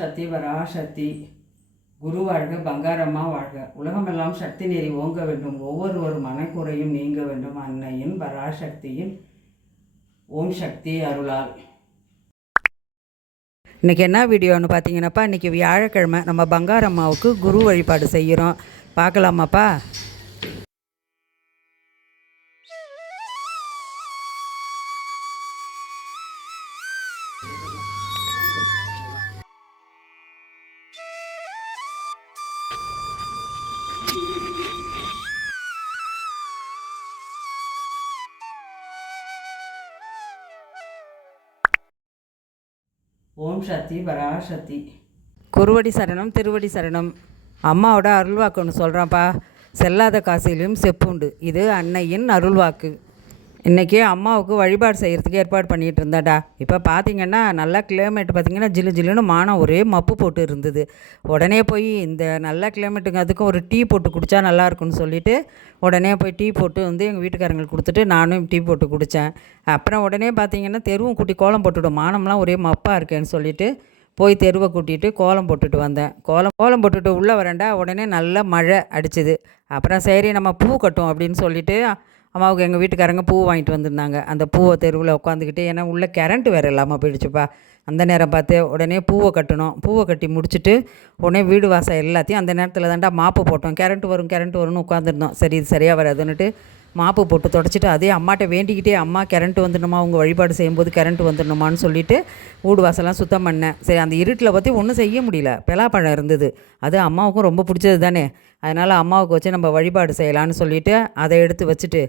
சக்தி பராசக்தி குரு வாழ்க, பங்காரம்மா வாழ்க. உலகமெல்லாம் சக்தி நெறி ஓங்க வேண்டும், ஒவ்வொரு மனக்குறையும் நீங்க வேண்டும், அன்னையின் பராசக்தியின் ஓம் சக்தி அருளால். இன்றைக்கி என்ன வீடியோன்னு பார்த்தீங்கன்னாப்பா, இன்றைக்கி வியாழக்கிழமை நம்ம பங்காரம்மாவுக்கு குரு வழிபாடு செய்கிறோம். பார்க்கலாமாப்பா? ஓம் சக்தி பராசக்தி. குருவடி சரணம், திருவடி சரணம். அம்மாவோட அருள்வாக்கு ஒன்று சொல்கிறேன்ப்பா. செல்லாத காசிலும் செப்புண்டு. இது அன்னையின் அருள்வாக்கு. இன்றைக்கி அம்மாவுக்கு வழிபாடு செய்கிறதுக்கு ஏற்பாடு பண்ணிகிட்டு இருந்தேன்டா. இப்போ பார்த்திங்கன்னா நல்லா கிளைமேட் பார்த்திங்கன்னா ஜில்லுன்னு மானம் ஒரே மப்பு போட்டு இருந்தது. உடனே போய் இந்த நல்ல கிளைமேட்டுங்க அதுக்கும் ஒரு டீ போட்டு குடித்தா நல்லாயிருக்குன்னு சொல்லிவிட்டு உடனே போய் டீ போட்டு வந்து எங்கள் வீட்டுக்காரங்களுக்கு கொடுத்துட்டு நானும் டீ போட்டு குடித்தேன். அப்புறம் உடனே பார்த்திங்கன்னா தெருவும் கூட்டி கோலம் போட்டுவிடும், மானம்லாம் ஒரே மப்பாக இருக்கேன்னு சொல்லிவிட்டு போய் தெருவை கூட்டிகிட்டு கோலம் போட்டுட்டு வந்தேன். கோலம் போட்டுட்டு உள்ளே வரேன்டா, உடனே நல்ல மழை அடிச்சுது. அப்புறம் சரி நம்ம பூ கட்டும் அப்படின்னு சொல்லிவிட்டு அம்மாவுக்கு எங்கள் வீட்டுக்காரங்க பூ வாங்கிட்டு வந்திருந்தாங்க. அந்த பூவை தெருவில் உட்காந்துக்கிட்டு, ஏன்னா உள்ளே கரண்ட்டு வேறு இல்லாமல் போயிடுச்சுப்பா. அந்த நேரம் பார்த்து உடனே பூவை கட்டணும். பூவை கட்டி முடிச்சுட்டு உடனே வீடு வாசல் எல்லாத்தையும் அந்த நேரத்தில் தாண்டா மாப்பு போட்டோம். கரண்ட்டு வரும்னு உட்காந்துருந்தோம். சரி இது சரியாக வராதுன்னுட்டு மாப்பு போட்டு தொடச்சிட்டு அதே அம்மாட்ட வேண்டிக்கிட்டே, அம்மா கரண்ட்டு வந்துடணுமா, உங்கள் வழிபாடு செய்யும்போது கரண்ட்டு வந்துடணுமான்னு சொல்லிவிட்டு வீடு வாசலாம் சுத்தம் பண்ணேன். சரி அந்த இருட்டில் பற்றி ஒன்றும் செய்ய முடியல. பலாப்பழம் இருந்தது, அது அம்மாவுக்கும் ரொம்ப பிடிச்சது தானே, அதனால் அம்மாவுக்கு வச்சு நம்ம வழிபாடு செய்யலான்னு சொல்லிவிட்டு அதை எடுத்து வச்சுட்டு,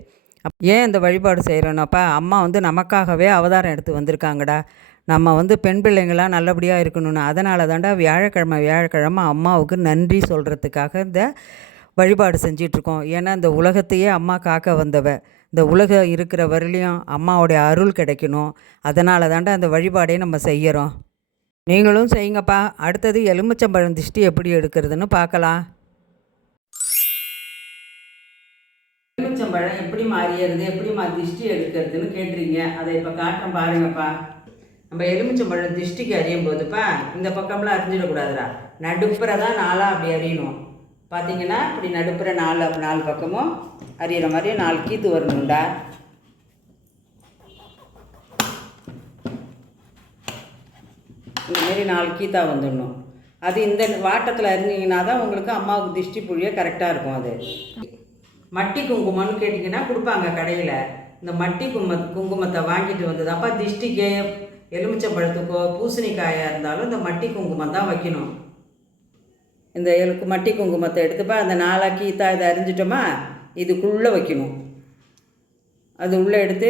ஏன் இந்த வழிபாடு செய்கிறோன்னாப்பா, அம்மா வந்து நமக்காகவே அவதாரம் எடுத்து வந்திருக்காங்கடா. நம்ம வந்து பெண் பிள்ளைங்களாம் நல்லபடியாக இருக்கணும்னு. அதனால தாண்டா வியாழக்கிழமை அம்மாவுக்கு நன்றி சொல்கிறதுக்காக இந்த வழிபாடு செஞ்சிட்ருக்கோம். ஏன்னா இந்த உலகத்தையே அம்மா காக்க வந்தவ. இந்த உலகம் இருக்கிற வரலையும் அம்மாவோடைய அருள் கிடைக்கணும். அதனால தாண்டா அந்த வழிபாடே நம்ம செய்கிறோம். நீங்களும் செய்யுங்கப்பா. அடுத்தது எலுமிச்சம்பழம் திஷ்டி எப்படி எடுக்கிறதுன்னு பார்க்கலாம். எலுமிச்சம்பழம் எப்படி மாறியறது, எப்படி திஷ்டி எடுக்கிறதுன்னு கேட்டுறீங்க. அதை இப்போ காட்டுறேன் பாருங்கப்பா. நம்ம எலுமிச்சம்பழம் திஷ்டிக்கு அறியும் போதுப்பா இந்த பக்கம்லாம் அறிஞ்சிடக்கூடாதுடா, நடுப்புற தான் நாளாக அப்படி அறியணும். பார்த்தீங்கன்னா இப்படி நடுப்புற நாலு பக்கமும் அறியிற மாதிரி 4 கீத்து வரணும்டா. இந்தமாரி 4 கீத்தா வந்துடணும். அது இந்த வாட்டத்தில் அறிஞ்சிங்கன்னா தான் உங்களுக்கு அம்மாவுக்கு திஷ்டி புழிய கரெக்டாக இருக்கும். அது மட்டி குங்குமம்னு கேட்டிங்கன்னா கொடுப்பாங்க கடையில். இந்த மட்டி குங்குமத்தை வாங்கிட்டு வந்தது அப்போ திஷ்டிக்கு எலுமிச்சம்பழத்துக்கோ பூசணிக்காயாக இருந்தாலும் இந்த மட்டி குங்குமம் தான் வைக்கணும். இந்த மட்டி குங்குமத்தை எடுத்துப்பா, அந்த 4 கீத்தா இதை அறிஞ்சிட்டோமா இதுக்குள்ளே வைக்கணும். அது உள்ளே எடுத்து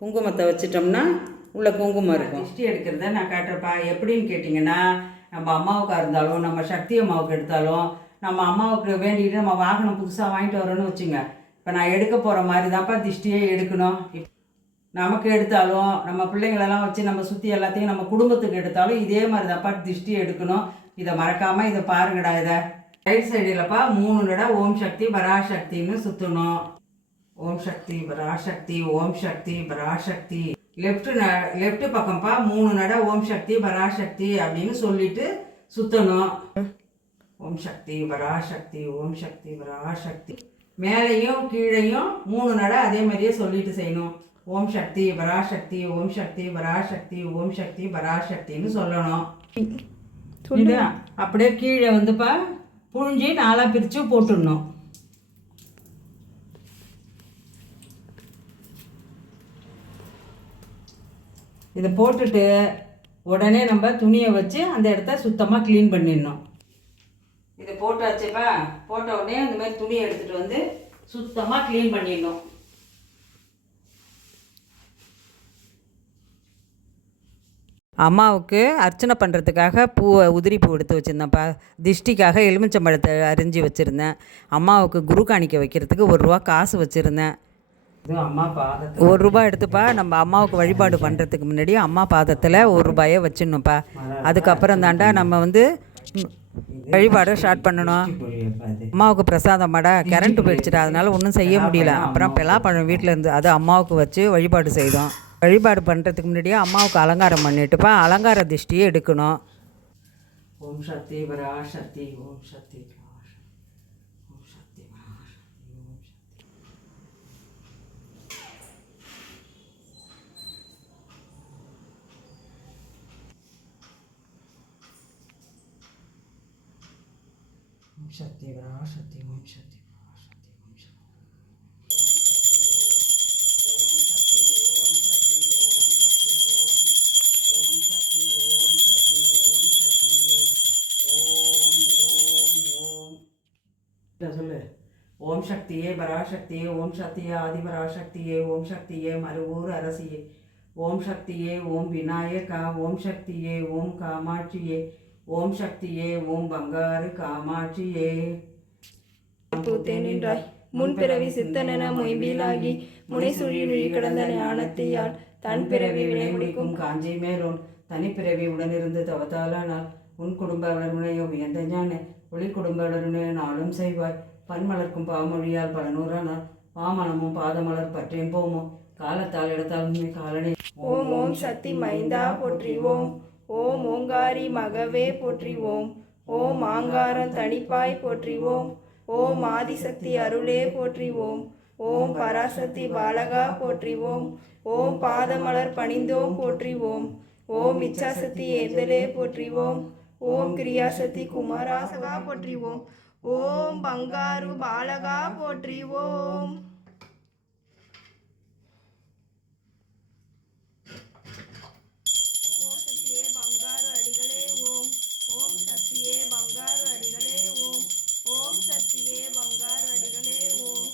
குங்குமத்தை வச்சிட்டோம்னா உள்ளே குங்குமம் இருக்கும். திஷ்டி எடுக்கிறத நான் காட்டுறப்பா. எப்படின்னு கேட்டிங்கன்னா, நம்ம அம்மாவுக்காக இருந்தாலும் நம்ம சக்தி அம்மாவுக்கு எடுத்தாலும், நம்ம அம்மாவுக்கு வேண்டிகிட்டு நம்ம வாகனம் புதுசாக வாங்கிட்டு வரோன்னு வச்சுங்க. இப்போ நான் எடுக்க போகிற மாதிரி தான்ப்பா திஷ்டியே எடுக்கணும். நமக்கு எடுத்தாலும் நம்ம பிள்ளைங்களெல்லாம் வச்சு நம்ம சுற்றி எல்லாத்தையும் நம்ம குடும்பத்துக்கு எடுத்தாலும் இதே மாதிரி தான்ப்பா திஷ்டி எடுக்கணும். இதை மறக்காமல் இதை பாருங்கடா. இதை ரைட் சைடில்ப்பா 3 நட ஓம் சக்தி பராசக்தின்னு சுற்றணும். ஓம் சக்தி பராசக்தி, ஓம் சக்தி பராசக்தி. லெஃப்ட் பக்கம்ப்பா 3 நட ஓம் சக்தி பராசக்தி அப்படின்னு சொல்லிட்டு சுற்றணும். ஓம் சக்தி பராசக்தி, ஓம் சக்தி பராசக்தி. மேலேயும் கீழையும் 3 நட அதே மாதிரியே சொல்லிட்டு செய்யணும். ஓம் சக்தி பராசக்தி, ஓம் சக்தி பராசக்தி, ஓம் சக்தி பராசக்தின்னு சொல்லணும். இது அப்படியே கீழே வந்துப்பா புழிஞ்சி 4 பிரித்து போட்டுடணும். இதை போட்டுட்டு உடனே நம்ம துணியை வச்சு அந்த இடத்த சுத்தமாக க்ளீன் பண்ணிடணும். இதை போட்டாச்சுப்பா. போட்ட உடனே அந்த மாதிரி துணியை எடுத்துகிட்டு வந்து சுத்தமாக க்ளீன் பண்ணிடணும். அம்மாவுக்கு அர்ச்சனை பண்ணுறதுக்காக பூவை உதிரி பூ எடுத்து வச்சுருந்தேன்ப்பா. திஷ்டிக்காக எலுமிச்சம்பழத்தை அரிஞ்சு வச்சுருந்தேன். அம்மாவுக்கு குரு காணிக்க வைக்கிறதுக்கு 1 ரூபா காசு வச்சுருந்தேன். அம்மா பாதத்தை 1 ரூபா எடுத்துப்பா. நம்ம அம்மாவுக்கு வழிபாடு பண்ணுறதுக்கு முன்னாடி அம்மா பாதத்தில் 1 ரூபாயை வச்சிடணும்ப்பா. அதுக்கப்புறம் தாண்டா நம்ம வந்து வழிபாடை ஸ்டார்ட் பண்ணணும். அம்மாவுக்கு பிரசாதம் மாடா கரண்ட்டு போயிடுச்சுடா, அதனால் ஒன்றும் செய்ய முடியல. அப்புறம் பலாப்பழம் வீட்டில் இருந்து அது அம்மாவுக்கு வச்சு வழிபாடு செய்தோம். வழிபாடு பண்ணுறதுக்கு முன்னாடியே அம்மாவுக்கு அலங்காரம் பண்ணிட்டுப்பா அலங்கார திஷ்டியை எடுக்கணும். ஓம் சக்தி பராசக்தி ஓம் சக்தி ஓம் சக்தி பராசக்தி ஓம் சக்தி. ஓம் சக்தி பராசக்தி ஓம் சக்தி பராசக்தி ஓம் சக்தி. சொல்லு. ஓம் சக்தியே பராசக்தியே ஓம் சக்தியே ஆதிபராசக்தியே ஓம் சக்தியே மறுவூர் அரசியே ஓம் சக்தியே ஓம் விநாயகா ஓம் சக்தியே ஓம் காமாட்சியே ஓம் சக்தியே ஓம் பங்காரு காமாட்சியே. நின்றாய் முன்பிறவி சித்தனென மொய்பீலாகி முனைசுழி விழி கடந்த ஞானத்தையால் தன் பிறவி வினை முடிக்கும் காஞ்சி மேலோன் தனிப்பிறவி உடனிருந்து தவத்தாலானால் உன் குடும்ப வளர்முனையோ உயர்ந்த ஞான ஒளி குடும்ப வளர்முனைய நாளும் செய்வாய் பன்மலர்க்கும் பாமொழியால் பல நூறானால் பாமணமும் பாதமலர் பற்றியும் போமோ காலத்தால் இடத்தால் உண்மை காலனே. ஓம் ஓம் சக்தி மைந்தா போற்றிவோம். ஓம் ஓங்காரி மகவே போற்றிவோம். ஓம் ஆங்காரம் தனிப்பாய் போற்றிவோம். ஓம் ஆதிசக்தி அருளே போற்றிவோம். ஓம் பராசக்தி பாலகா போற்றிவோம். ஓம் பாதமலர் பணிந்தோம் போற்றிவோம். ஓம் இச்சாசக்தி ஏந்தலே போற்றிவோம். ஓம் கிரியாசக்தி குமாராசகா போற்றிவோம். ஓம் பங்காரு பாலகா போற்றிவோம். ஓம் சக்தியே பங்காரு அடிகளே ஓம். ஓம் சக்தியே பங்காரு அடிகளே ஓம். ஓம் சக்தியே பங்காரு அடிகளே ஓம்.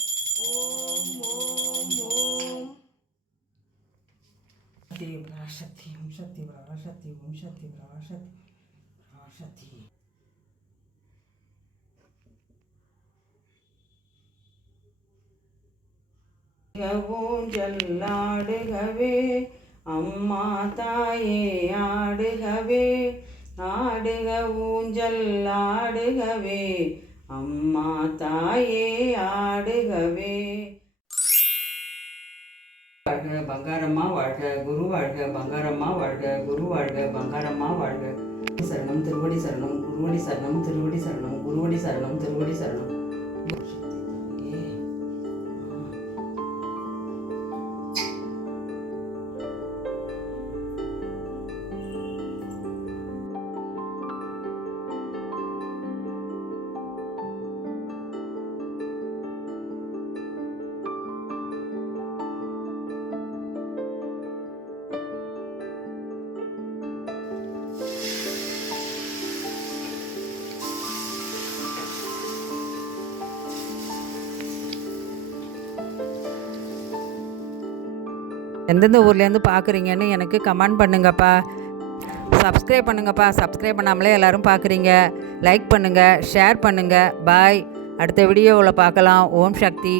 ஓம் ஓம் ஓம். சக்தி பராசக்தி ஓம் சக்தி பராசக்தி ஓம் சக்தி பராசக்தி பராசக்தி. ஊஞ்சல்லாடுகவே அம்மா தாயே ஆடுகவே ஆடுக ஊஞ்சல்லாடுகவே அம்மா தாயே ஆடுகவே. வாழ்க பங்காரம்மா வாழ்க குரு வாழ்க பங்காரம்மா வாழ்க குரு வாழ்க பங்காரம்மா வாழ்க. சரணம் திருவடி சரணம் குருவடி சரணம் திருவடி சரணம் குருவடி சரணம் திருவடி சரணம். எந்தெந்த ஊர்லேருந்து பார்க்குறீங்கன்னு எனக்கு கமெண்ட் பண்ணுங்கப்பா. சப்ஸ்கிரைப் பண்ணுங்கப்பா. சப்ஸ்கிரைப் பண்ணாமலே எல்லோரும் பார்க்குறீங்க. லைக் பண்ணுங்கள், ஷேர் பண்ணுங்கள். பாய். அடுத்த வீடியோவில் பார்க்கலாம். ஓம் சக்தி.